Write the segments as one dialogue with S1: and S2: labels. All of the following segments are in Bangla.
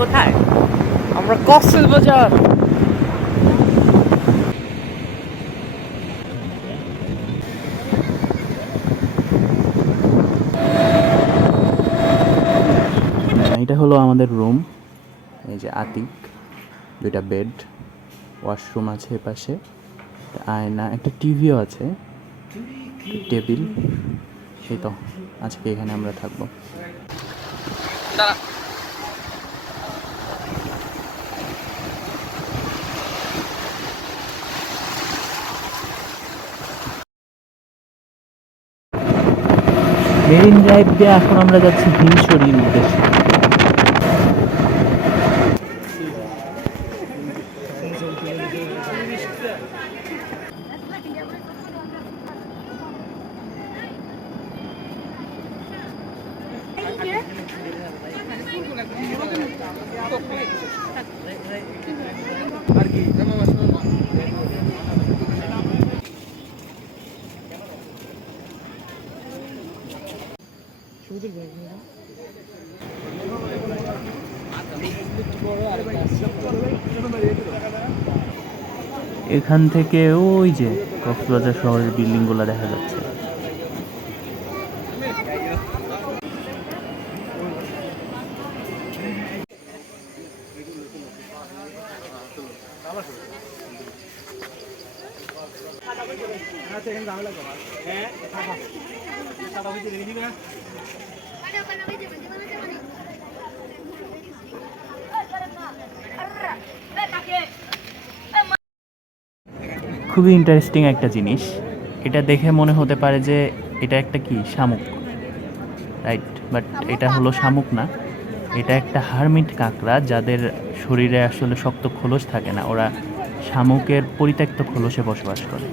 S1: কোথায়? আমরা কক্সেস বাজার। এটা হলো আমাদের রুম এই যে আতিক দুইটা বেড ওয়াশরুম আছে পাশে একটা আয়না একটা টিভিও আছে টেবিল সেই তো আজকে এখানে আমরা থাকব। মেরিন ড্রাইভ দিয়ে এখন আমরা যাচ্ছি হিমছড়ির উদ্দেশ্যে। এখান থেকে ওই যে কক্সবাজার শহরের বিল্ডিং বিল্ডিংগুলো দেখা যাচ্ছে। খুবই ইন্টারেস্টিং একটা জিনিস। এটা দেখে মনে হতে পারে যে এটা একটা কি? শামুক রাইট বাট এটা হলো শামুক না। এটা একটা হারমিট কাঁকড়া যাদের শরীরে আসলে শক্ত খোলস থাকে না। ওরা শামুকের পরিত্যক্ত খোলসে বসবাস করে।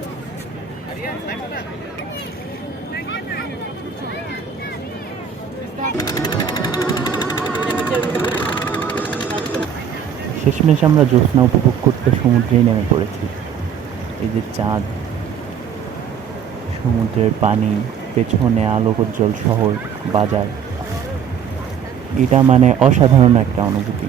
S1: শেষমেশ আমরা জ্যোৎস্না উপভোগ করতে সমুদ্রেই নেমে পড়েছি। যে চাঁদ সমুদ্রের পানি পেছনে আলোকোজ্জ্বল শহর বাজার। এটা মানে অসাধারণ একটা অনুভূতি।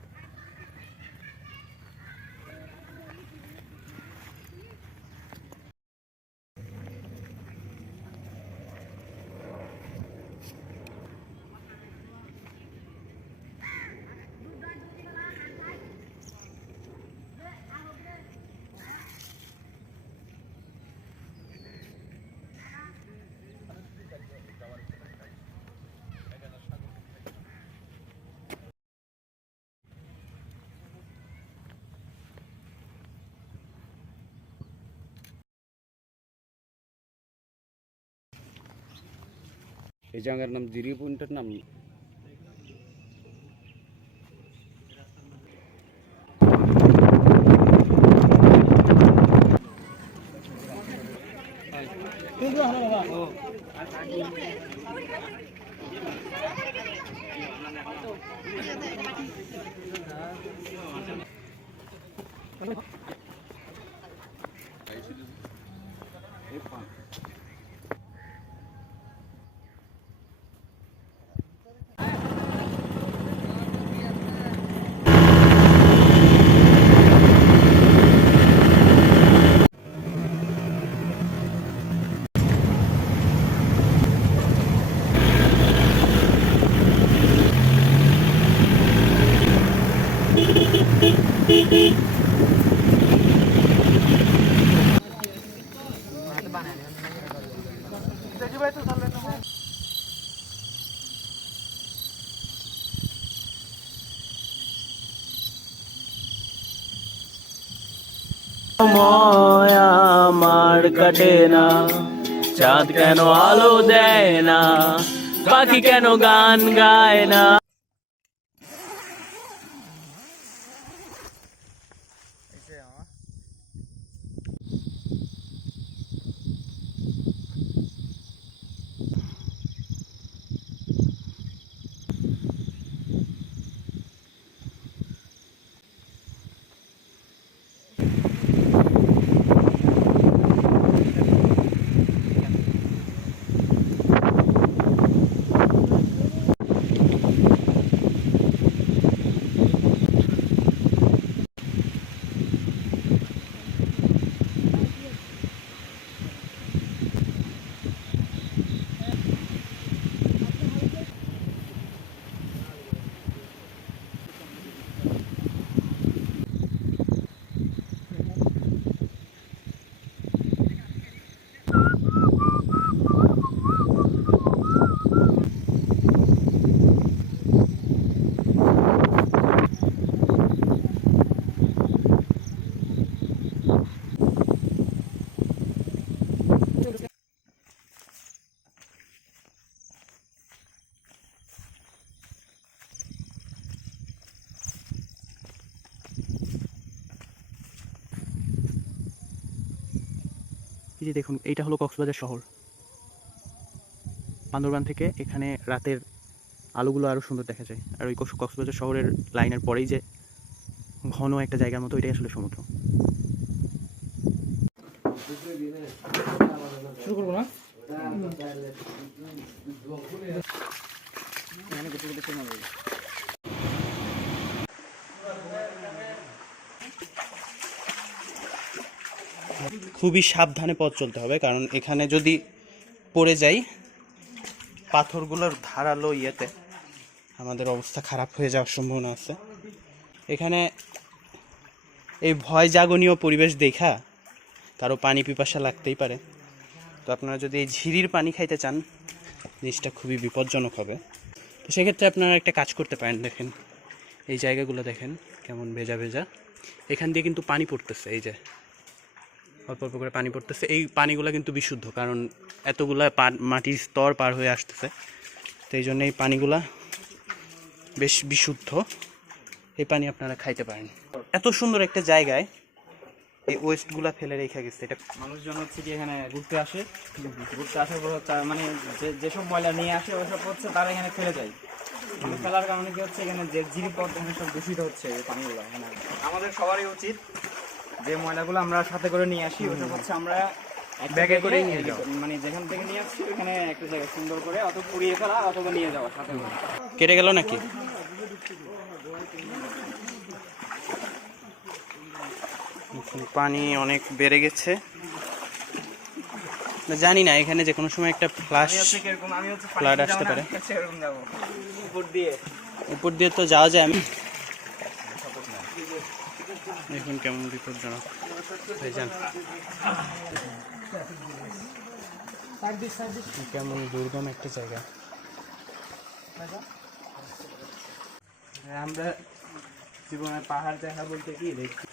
S2: এই জায়গার নাম জিরি পয়েন্টের নাম
S1: সময় আমার কাটে না চাঁদ কেন আলো দেয় না পাখি কেন গান গায় না এই যে দেখুন এইটা হলো কক্সবাজার শহর। বান্দরবান থেকে এখানে রাতের আলোগুলো আরও সুন্দর দেখা যায়। আর ওই কক্সবাজার শহরের লাইনের পরেই যে ঘন একটা জায়গার মতো এটাই আসলে সমুদ্র। খুবই সাবধানে পথ চলতে হবে, কারণ এখানে যদি পড়ে যাই, পাথরগুলোর ধারালো ইয়েতে আমাদের অবস্থা খারাপ হয়ে যাওয়ার সম্ভাবনা আছে। এখানে এই ভয় জাগনীয় পরিবেশ দেখা কারও পানি পিপাসা লাগতেই পারে। তো আপনারা যদি এই ঝিরির পানি খাইতে চান, জিনিসটা খুবই বিপজ্জনক হবে। তো সেক্ষেত্রে আপনারা একটা কাজ করতে পারেন, দেখেন। এই জায়গাগুলো দেখেন, কেমন ভেজা ভেজা। এখান দিয়ে কিন্তু পানি পড়তেছে, এই যে। অল্প অল্প করে পানি পড়তেছে। এই পানিগুলো কিন্তু বিশুদ্ধ, কারণ এতগুলা মাটির স্তর পার হয়ে আসতেছে। তো এই জন্য এই পানিগুলা বেশ বিশুদ্ধ। এই পানি আপনারা খাইতে পারেন। এত সুন্দর একটা জায়গায় এই ওয়েস্টগুলা ফেলে রেখে গেছে। এটা
S3: মানুষজন হচ্ছে কি এখানে ঘুরতে আসে। ঘুরতে আসার পর মানে যে- যেসব ময়লা নিয়ে আসে ওসব হচ্ছে তারা এখানে ফেলে যায় মানে ফেলার কারণে কি হচ্ছে এখানে যে জিনিসপত্র এখানে সব দূষিত হচ্ছে পানিগুলো। এখানে আমাদের সবারই উচিত যে ময়লাগুলো আমরা সাথে করে নিয়ে আসি ওসব হচ্ছে আমরা
S1: ব্যাগে নিয়ে।
S3: মানে যেখান থেকে নিয়ে আসছি ওখানে একটা জায়গায় সুন্দর করে অত পুড়িয়ে ফেলা অথবা নিয়ে যাওয়া সাথে করে।
S1: কেটে গেল নাকি? পানি অনেক বেড়ে গেছে। জানি না এখানে যে কোনো সময় একটা ফ্লাশ
S3: পানিতে
S1: আসতে পারে।
S3: উপর দিয়ে।
S1: উপর দিয়ে তো যাওয়া যায়। আমি দেখুন কেমন বিপজ্জনক কেমন দুর্গম একটা জায়গা।
S3: আমরা জীবনে পাহাড় দেখা বলতে কি দেখছি।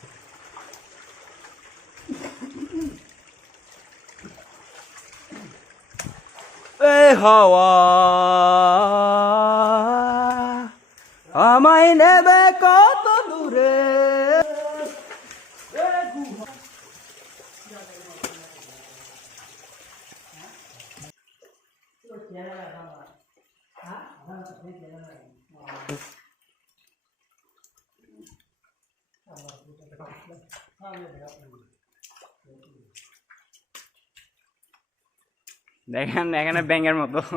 S1: হাওয়া আমায় নেবে কত দূরে
S3: দেখেন এখানে ব্যাঙের মতো।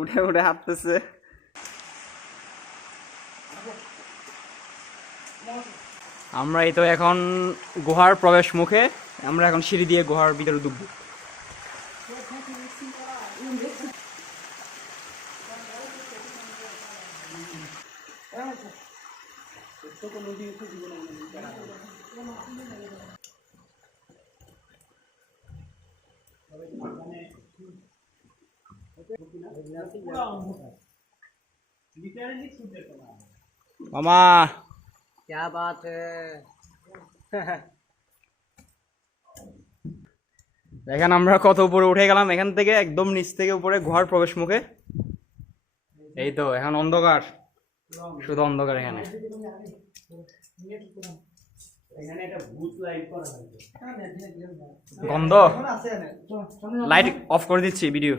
S3: উঠে উঠে হাঁটতেছে। আমরা এই তো এখন গুহার প্রবেশ মুখে, আমরা এখন সিঁড়ি দিয়ে গুহার ভিতরে ঢুকবো মামা!
S4: क्या बात है
S3: দেখেন আমরা কত উপরে উঠে গেলাম এখান থেকে একদম নিচ থেকে উপরে গুহার প্রবেশ মুখে এই তো এখন অন্ধকার শুধু অন্ধকার এখানে গন্ধ লাইট অফ করে দিচ্ছি ভিডিও